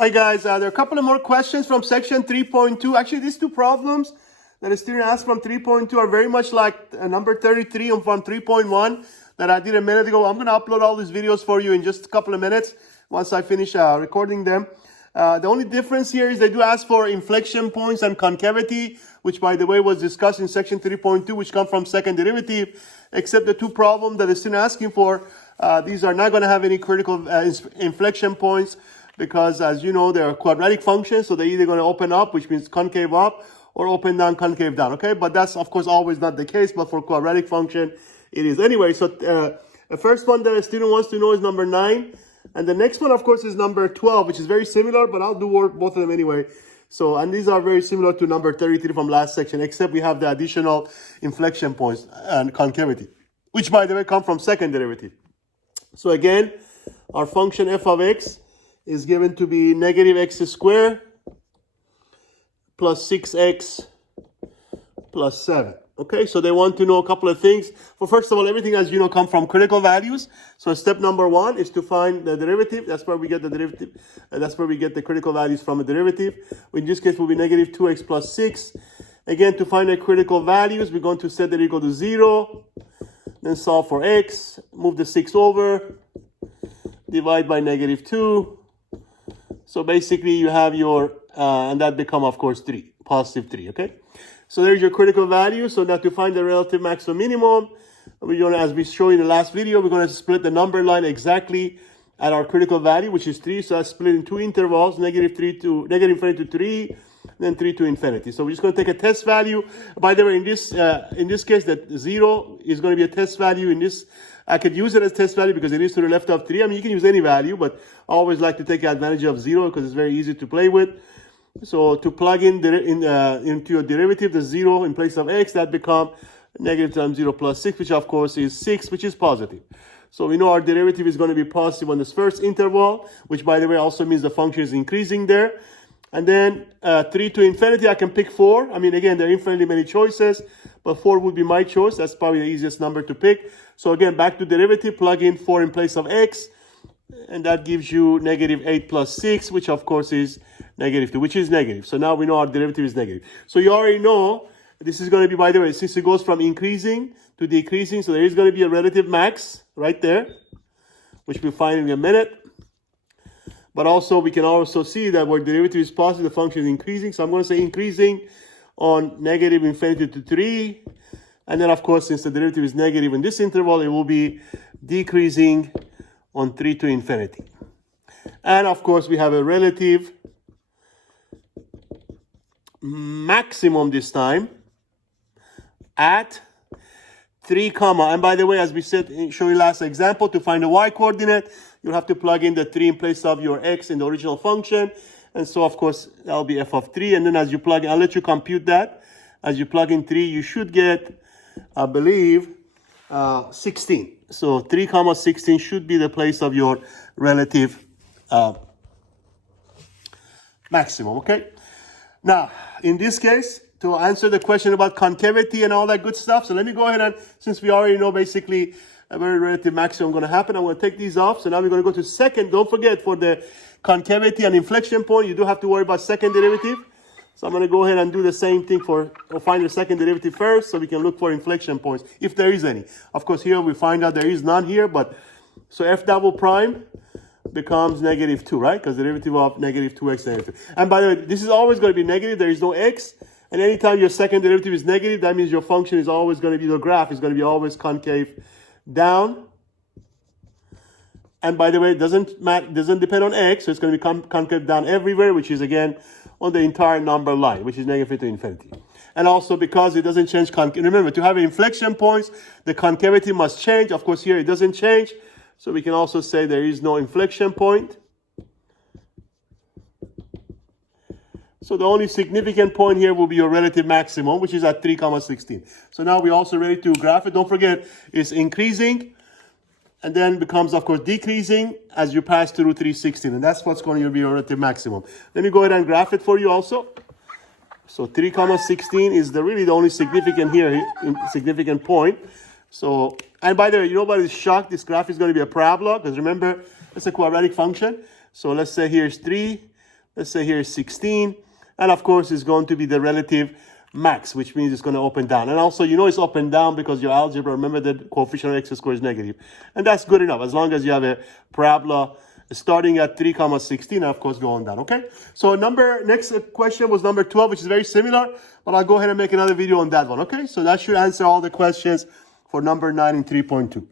Hi guys, there are a couple of more questions from section 3.2. Actually, these two problems that a student asked from 3.2 are very much like number 33 from 3.1 that I did a minute ago. I'm going to upload all these videos for you in just a couple of minutes once I finish recording them. The only difference here is they do ask for inflection points and concavity, which by the way was discussed in section 3.2, which come from second derivative, except the two problems that the student asking for, these are not going to have any critical inflection points, because as you know, they're quadratic functions, so they're either going to open up, which means concave up, or open down, concave down, okay? But that's, of course, always not the case, but for quadratic function, it is. Anyway, so the first one that a student wants to know is number 9, and the next one, of course, is number 12, which is very similar, but I'll do both of them anyway. So, and these are very similar to number 33 from last section, except we have the additional inflection points and concavity, which, by the way, come from second derivative. So again, our function f of x is given to be negative x squared plus 6x plus 7. Okay, so they want to know a couple of things. Well, first of all, everything, as you know, come from critical values. So step number 1 is to find the derivative. That's where we get the derivative. That's where we get the critical values from a derivative. In this case, will be negative 2x plus 6. Again, to find the critical values, we're going to set that equal to 0. Then solve for x. Move the 6 over. Divide by negative 2. So basically, you have your, and that become, of course, 3, positive 3, okay? So there's your critical value. So now to find the relative maximum minimum, we're going to, as we showed in the last video, we're going to split the number line exactly at our critical value, which is 3. So that's split in two intervals, negative infinity to 3, then 3 to infinity. So we're just going to take a test value. By the way, in this case, that 0 is going to be a test value. In this, I could use it as test value because it is to the left of 3. I mean, you can use any value, but I always like to take advantage of 0 because it's very easy to play with. So to plug in into your derivative, the 0 in place of x, that become negative times 0 plus 6, which of course is 6, which is positive. So we know our derivative is going to be positive on this first interval, which by the way also means the function is increasing there. And then 3 to infinity, I can pick 4. I mean, again, there are infinitely many choices, but 4 would be my choice. That's probably the easiest number to pick. So again, back to derivative, plug in 4 in place of x, and that gives you negative 8 plus 6, which of course is negative 2, which is negative. So now we know our derivative is negative. So you already know this is going to be, by the way, since it goes from increasing to decreasing, so there is going to be a relative max right there, which we'll find in a minute. But also, we can also see that where derivative is positive, the function is increasing. So I'm going to say increasing on negative infinity to 3. And then, of course, since the derivative is negative in this interval, it will be decreasing on 3 to infinity. And, of course, we have a relative maximum this time at 3, and by the way, as we said, show you last example, to find the y-coordinate, you'll have to plug in the 3 in place of your x in the original function. And so, of course, that'll be f of 3. And then as you plug in, I'll let you compute that. As you plug in 3, you should get, I believe, 16. So 3, 16 should be the place of your relative maximum, okay? Now, in this case, to answer the question about concavity and all that good stuff, so let me go ahead and, since we already know basically a very relative maximum going to happen, I'm going to take these off. So now we're going to go to second. Don't forget, for the concavity and inflection point, you do have to worry about second derivative. So I'm going to go ahead and do the same thing find the second derivative first, so we can look for inflection points, if there is any. Of course, here we find out there is none here, but so f double prime becomes negative 2, right? Because the derivative of negative 2x negative 2. And by the way, this is always going to be negative. There is no x. And anytime your second derivative is negative, that means your function is always going to be, the graph is going to be always concave down. And by the way, it doesn't depend on x, so it's going to be concave down everywhere, which is again on the entire number line, which is negative to infinity. And also because it doesn't change, remember, to have inflection points, the concavity must change. Of course, here it doesn't change. So we can also say there is no inflection point. So the only significant point here will be your relative maximum, which is at 3, 16. So now we're also ready to graph it. Don't forget, it's increasing and then becomes, of course, decreasing as you pass through 316. And that's what's going to be your relative maximum. Let me go ahead and graph it for you also. So 3, 16 is really the only significant point. So, and by the way, nobody's shocked this graph is going to be a parabola, because remember, it's a quadratic function. So let's say here's 3, let's say here is 16. And of course, it's going to be the relative max, which means it's going to open down. And also, you know it's up and down because your algebra, remember the coefficient of x squared is negative. And that's good enough, as long as you have a parabola starting at 3, 16, and of course going down, okay? So next question was number 12, which is very similar, but I'll go ahead and make another video on that one, okay? So that should answer all the questions for number 9 and 3.2.